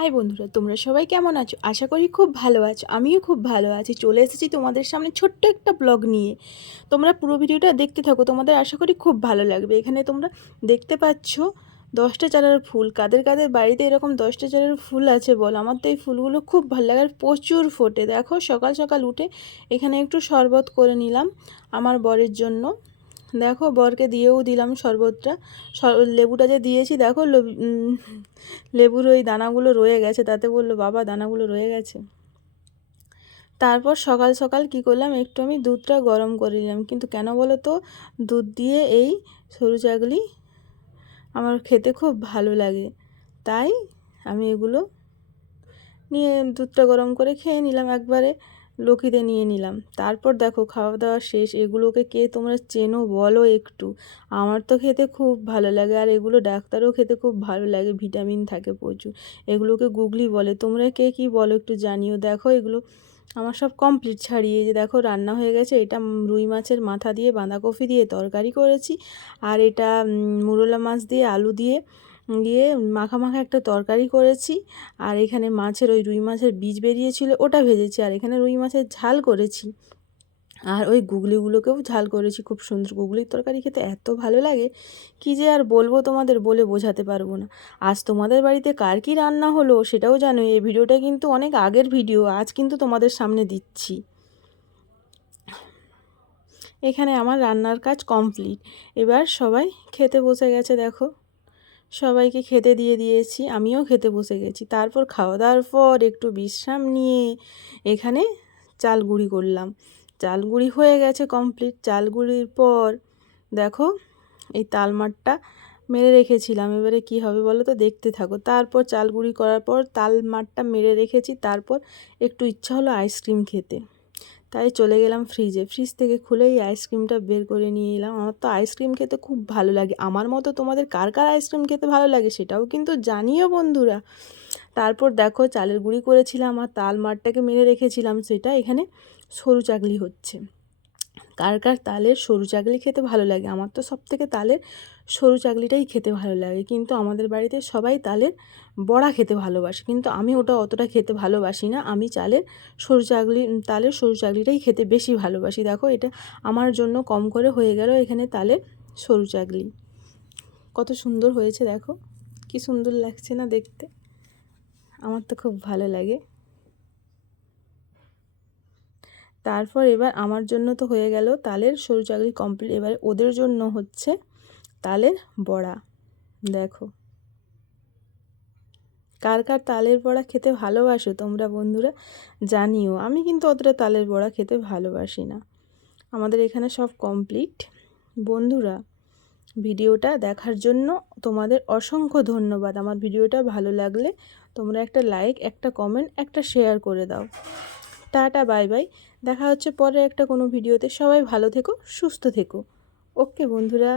High বন্ধুরা, তোমরা সবাই কেমন আছো? আশা করি খুব ভালো আছো। আমিও খুব ভালো আছি। চলে এসেছি তোমাদের সামনে ছোট্ট একটা ব্লগ নিয়ে। তোমরা পুরো ভিডিওটা দেখতে থাকো, তোমাদের আশা করি খুব ভালো লাগবে। এখানে তোমরা দেখতে পাচ্ছ 10টা চারার ফুল। কাদের কাদের বাড়িতে এরকম 10টা চারার ফুল আছে বল? আমার তো এই ফুলগুলো খুব ভালো লাগে আর প্রচুর ফোটে। দেখো, সকাল সকাল উঠে এখানে একটু শরবত করে নিলাম আমার বরের জন্য। দেখো, বরকে দিয়েও দিলাম শরবতটা। লেবুটা যে দিয়েছি, দেখো লেবুর ওই দানাগুলো রয়ে গেছে, তাতে বললো বাবা দানাগুলো রয়ে গেছে। তারপর সকাল সকাল কি করলাম, একটু আমি দুধটা গরম করে নিলাম। কিন্তু কেন বলো তো, দুধ দিয়ে এই সরু চাগুলি আমার খেতে খুব ভালো লাগে, তাই আমি এগুলো নিয়ে দুধটা গরম করে খেয়ে নিলাম একবারে, লকিতে নিয়ে নিলাম। তারপর দেখো, খাওয়া দাওয়া শেষ। এগুলোকে কে তোমরা চেনো বলো একটু? আমার তো খেতে খুব ভালো লাগে, আর এগুলো ডাক্তারও খেতে খুব ভালো লাগে, ভিটামিন থাকে প্রচুর। এগুলোকে গুগলি বলে, তোমরা কে কী বলো একটু জানিও। দেখো, এগুলো আমার সব কমপ্লিট ছাড়িয়ে, যে দেখো রান্না হয়ে গেছে। এটা রুই মাছের মাথা দিয়ে বাঁধাকপি দিয়ে তরকারি করেছি, আর এটা মুরলা মাছ দিয়ে আলু দিয়ে দিয়ে মাখা মাখা একটা তরকারি করেছি। আর এখানে মাছের ওই রুই মাছের বীজ বেরিয়েছিল, ওটা ভেজেছি। আর এখানে রুই মাছের ঝাল করেছি, আর ওই গুগলিগুলোকেও ঝাল করেছি। খুব সুন্দর গুগলির তরকারি খেতে এত ভালো লাগে, কি যে আর বলবো তোমাদের, বলে বোঝাতে পারবো না। আজ তোমাদের বাড়িতে কার কী রান্না হলো সেটাও জানো। এই ভিডিওটা কিন্তু অনেক আগের ভিডিও, আজ কিন্তু তোমাদের সামনে দিচ্ছি। এখানে আমার রান্নার কাজ কমপ্লিট। এবার সবাই খেতে বসে গেছে। দেখো, সবাইকে খেতে দিয়ে দিয়েছি, আমিও খেতে বসে গেছি। তারপর খাওয়া দাওয়ার পর একটু বিশ্রাম নিয়ে এখানে চাল গুঁড়ি করলাম। চাল গুঁড়ি হয়ে গেছে কমপ্লিট। চাল গুঁড়ির পর দেখো, এই তালমাটটা মেরে রেখেছিলাম। এবারে কি হবে বলো তো, দেখতে থাকো। তারপর চাল গুঁড়ি করার পর তালমাটটা মেরে রেখেছি। তারপর একটু ইচ্ছা হলো আইসক্রিম খেতে, তাই চলে গেলাম ফ্রিজে। ফ্রিজ থেকে খুলেই আইসক্রিমটা বের করে নিয়ে এলাম। আমার তো আইসক্রিম খেতে খুব ভালো লাগে। আমার মতো তোমাদের কার কার আইসক্রিম খেতে ভালো লাগে সেটাও কিন্তু জানিও বন্ধুরা। তারপর দেখো, চালের গুঁড়ি করেছিলাম আর তাল মাঠটাকে মেরে রেখেছিলাম, সেটা এখানে সরু চাকলি হচ্ছে। কার কার তালের সরু চাকলি খেতে ভালো লাগে? আমার তো সবথেকে তালের সরু চাকলিটাই খেতে ভালো লাগে। কিন্তু আমাদের বাড়িতে সবাই তালের বড়া খেতে ভালোবাসে, কিন্তু আমি ওটা অতটা খেতে ভালোবাসি না। আমি তালের সরু চাকলিটাই খেতে বেশি ভালোবাসি। দেখো, এটা আমার জন্য কম করে হয়ে গেল এখানে তালের সরু চাকলি। কত সুন্দর হয়েছে দেখো, কি সুন্দর লাগছে না দেখতে? আমার তো খুব ভালো লাগে। তারপর এবার আমার জন্য তো হয়ে গেল তালের সরু চাকলি কমপ্লিট। এবারে ওদের জন্য হচ্ছে তালের বড়া। দেখো, কার কার তালের বড়া খেতে ভালোবাসো তোমরা বন্ধুরা জানিও। আমি কিন্তু অতটা তালের বড়া খেতে ভালোবাসি না। আমাদের এখানে সব কমপ্লিট। বন্ধুরা, ভিডিওটা দেখার জন্য তোমাদের অসংখ্য ধন্যবাদ। আমার ভিডিওটা ভালো লাগলে তোমরা একটা লাইক, একটা কমেন্ট, একটা শেয়ার করে দাও। Tata, bye bye. দেখা হচ্ছে পরে একটা কোনো ভিডিওতে। সবাই ভালো থেকো, সুস্থ থেকো। ওকে বন্ধুরা।